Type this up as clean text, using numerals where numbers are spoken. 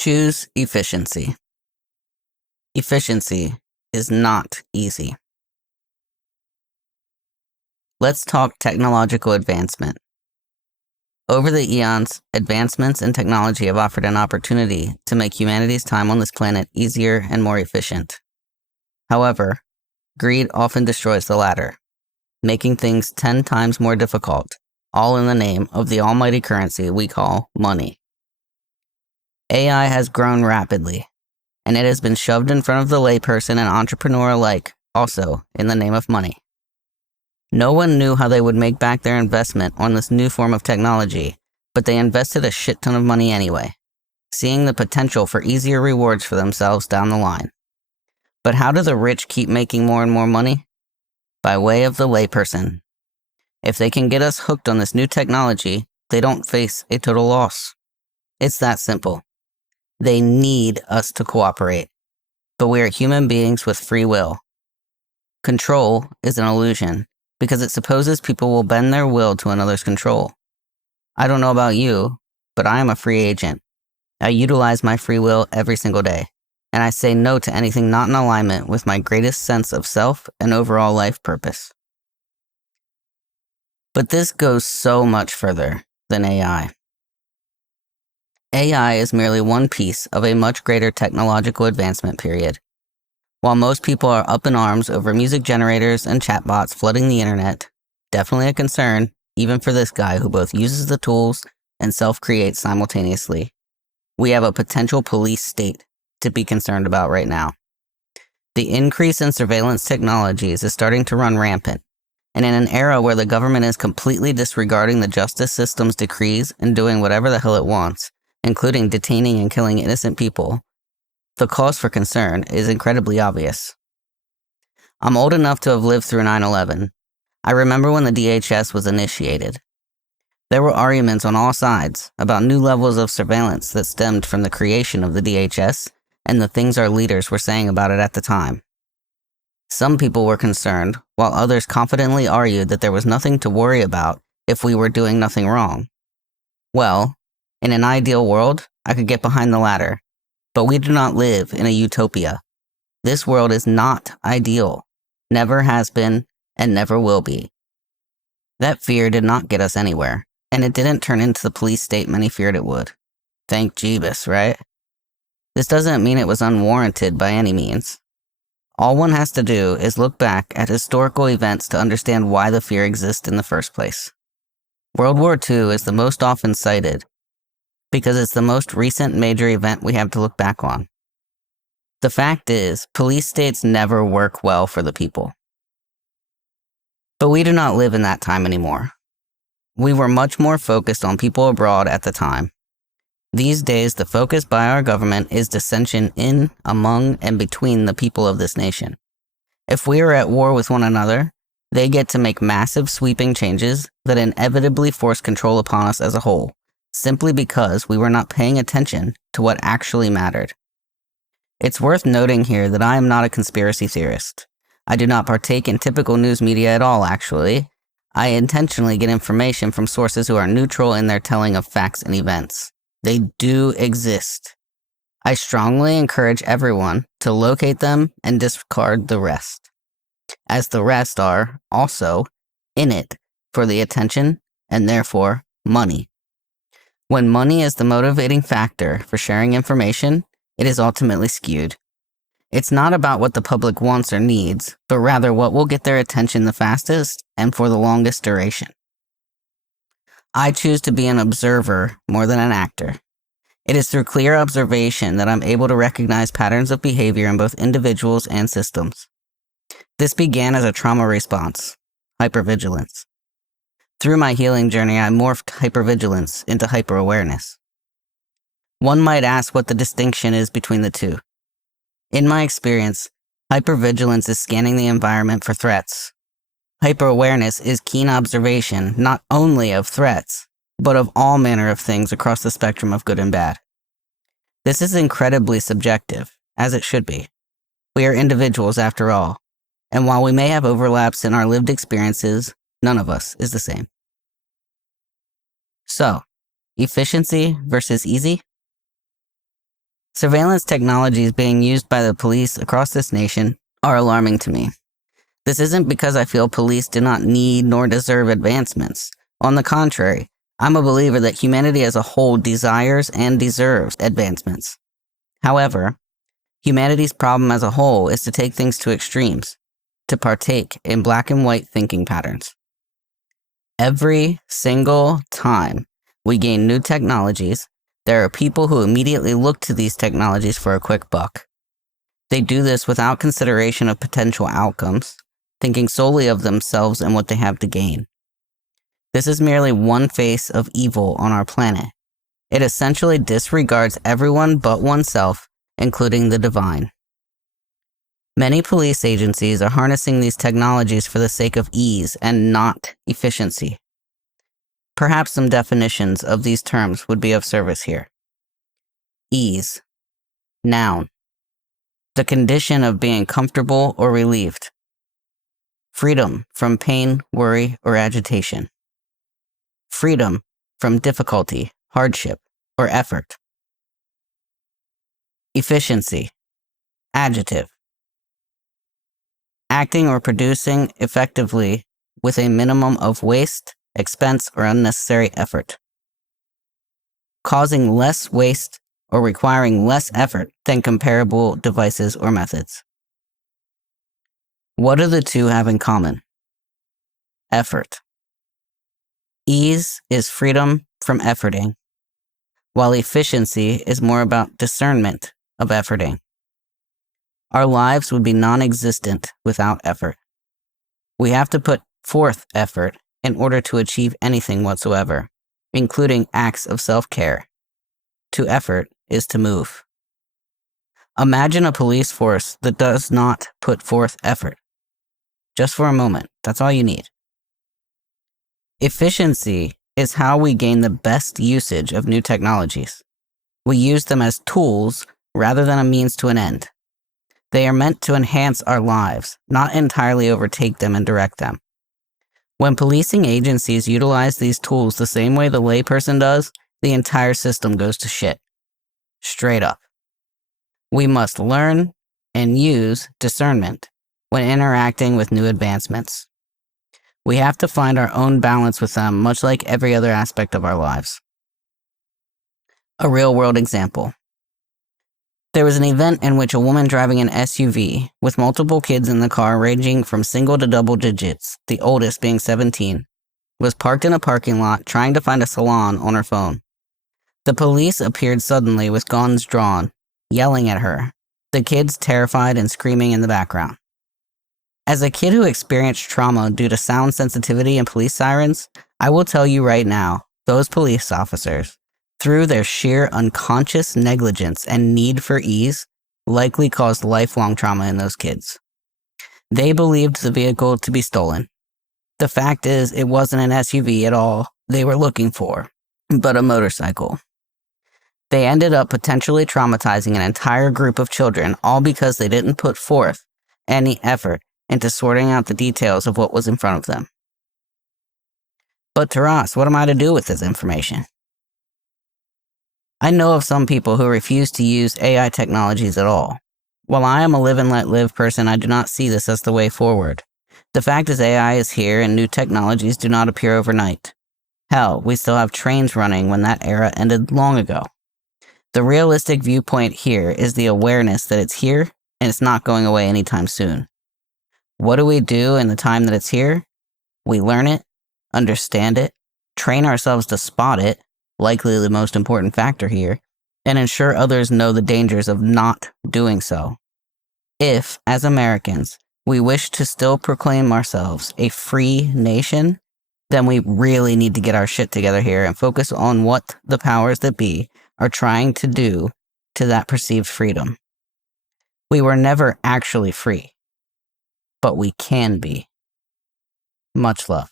Choose efficiency. Efficiency is not easy. Let's talk technological advancement. Over the eons, advancements in technology have offered an opportunity to make humanity's time on this planet easier and more efficient. However, greed often destroys the latter, making things 10 times more difficult, all in the name of the almighty currency we call money. AI has grown rapidly, and it has been shoved in front of the layperson and entrepreneur alike, also in the name of money. No one knew how they would make back their investment on this new form of technology, but they invested a shit ton of money anyway, seeing the potential for easier rewards for themselves down the line. But how do the rich keep making more and more money? By way of the layperson. If they can get us hooked on this new technology, they don't face a total loss. It's that simple. They need us to cooperate, but we are human beings with free will. Control is an illusion, because it supposes people will bend their will to another's control. I don't know about you, but I am a free agent. I utilize my free will every single day, and I say no to anything not in alignment with my greatest sense of self and overall life purpose. But this goes so much further than AI. AI is merely one piece of a much greater technological advancement period. While most people are up in arms over music generators and chatbots flooding the internet, definitely a concern, even for this guy who both uses the tools and self-creates simultaneously. We have a potential police state to be concerned about right now. The increase in surveillance technologies is starting to run rampant, and in an era where the government is completely disregarding the justice system's decrees and doing whatever the hell it wants, including detaining and killing innocent people, the cause for concern is incredibly obvious. I'm old enough to have lived through 9/11. I remember when the DHS was initiated. There were arguments on all sides about new levels of surveillance that stemmed from the creation of the DHS and the things our leaders were saying about it at the time. Some people were concerned, while others confidently argued that there was nothing to worry about if we were doing nothing wrong. Well, in an ideal world, I could get behind the latter, but we do not live in a utopia. This world is not ideal, never has been, and never will be. That fear did not get us anywhere, and it didn't turn into the police state many feared it would. Thank Jeebus, right? This doesn't mean it was unwarranted by any means. All one has to do is look back at historical events to understand why the fear exists in the first place. World War II is the most often cited because it's the most recent major event we have to look back on. The fact is, police states never work well for the people. But we do not live in that time anymore. We were much more focused on people abroad at the time. These days, the focus by our government is dissension in, among, and between the people of this nation. If we are at war with one another, they get to make massive sweeping changes that inevitably force control upon us as a whole, simply because we were not paying attention to what actually mattered. It's worth noting here that I am not a conspiracy theorist. I do not partake in typical news media at all, actually. I intentionally get information from sources who are neutral in their telling of facts and events. They do exist. I strongly encourage everyone to locate them and discard the rest, as the rest are also in it for the attention and therefore money. When money is the motivating factor for sharing information, it is ultimately skewed. It's not about what the public wants or needs, but rather what will get their attention the fastest and for the longest duration. I choose to be an observer more than an actor. It is through clear observation that I'm able to recognize patterns of behavior in both individuals and systems. This began as a trauma response, hypervigilance. Through my healing journey, I morphed hypervigilance into hyperawareness. One might ask what the distinction is between the two. In my experience, hypervigilance is scanning the environment for threats. Hyperawareness is keen observation not only of threats, but of all manner of things across the spectrum of good and bad. This is incredibly subjective, as it should be. We are individuals after all, and while we may have overlaps in our lived experiences, none of us is the same. So, efficiency versus easy? Surveillance technologies being used by the police across this nation are alarming to me. This isn't because I feel police do not need nor deserve advancements. On the contrary, I'm a believer that humanity as a whole desires and deserves advancements. However, humanity's problem as a whole is to take things to extremes, to partake in black and white thinking patterns. Every single time we gain new technologies, there are people who immediately look to these technologies for a quick buck. They do this without consideration of potential outcomes, thinking solely of themselves and what they have to gain. This is merely one face of evil on our planet. It essentially disregards everyone but oneself, including the divine. Many police agencies are harnessing these technologies for the sake of ease and not efficiency. Perhaps some definitions of these terms would be of service here. Ease. Noun. The condition of being comfortable or relieved. Freedom from pain, worry, or agitation. Freedom from difficulty, hardship, or effort. Efficiency. Adjective. Acting or producing effectively with a minimum of waste, expense, or unnecessary effort. Causing less waste or requiring less effort than comparable devices or methods. What do the two have in common? Effort. Ease is freedom from efforting, while efficiency is more about discernment of efforting. Our lives would be non-existent without effort. We have to put forth effort in order to achieve anything whatsoever, including acts of self-care. To effort is to move. Imagine a police force that does not put forth effort. Just for a moment, that's all you need. Efficiency is how we gain the best usage of new technologies. We use them as tools rather than a means to an end. They are meant to enhance our lives, not entirely overtake them and direct them. When policing agencies utilize these tools the same way the layperson does, the entire system goes to shit. Straight up. We must learn and use discernment when interacting with new advancements. We have to find our own balance with them, much like every other aspect of our lives. A real-world example. There was an event in which a woman driving an SUV with multiple kids in the car ranging from single to double digits, the oldest being 17, was parked in a parking lot trying to find a salon on her phone. The police appeared suddenly with guns drawn, yelling at her, the kids terrified and screaming in the background. As a kid who experienced trauma due to sound sensitivity and police sirens, I will tell you right now, those police officers, through their sheer unconscious negligence and need for ease, likely caused lifelong trauma in those kids. They believed the vehicle to be stolen. The fact is, it wasn't an SUV at all they were looking for, but a motorcycle. They ended up potentially traumatizing an entire group of children, all because they didn't put forth any effort into sorting out the details of what was in front of them. But Taras, what am I to do with this information? I know of some people who refuse to use AI technologies at all. While I am a live and let live person, I do not see this as the way forward. The fact is AI is here and new technologies do not appear overnight. Hell, we still have trains running when that era ended long ago. The realistic viewpoint here is the awareness that it's here and it's not going away anytime soon. What do we do in the time that it's here? We learn it, understand it, train ourselves to spot it, likely the most important factor here, and ensure others know the dangers of not doing so. If, as Americans, we wish to still proclaim ourselves a free nation, then we really need to get our shit together here and focus on what the powers that be are trying to do to that perceived freedom. We were never actually free, but we can be. Much love.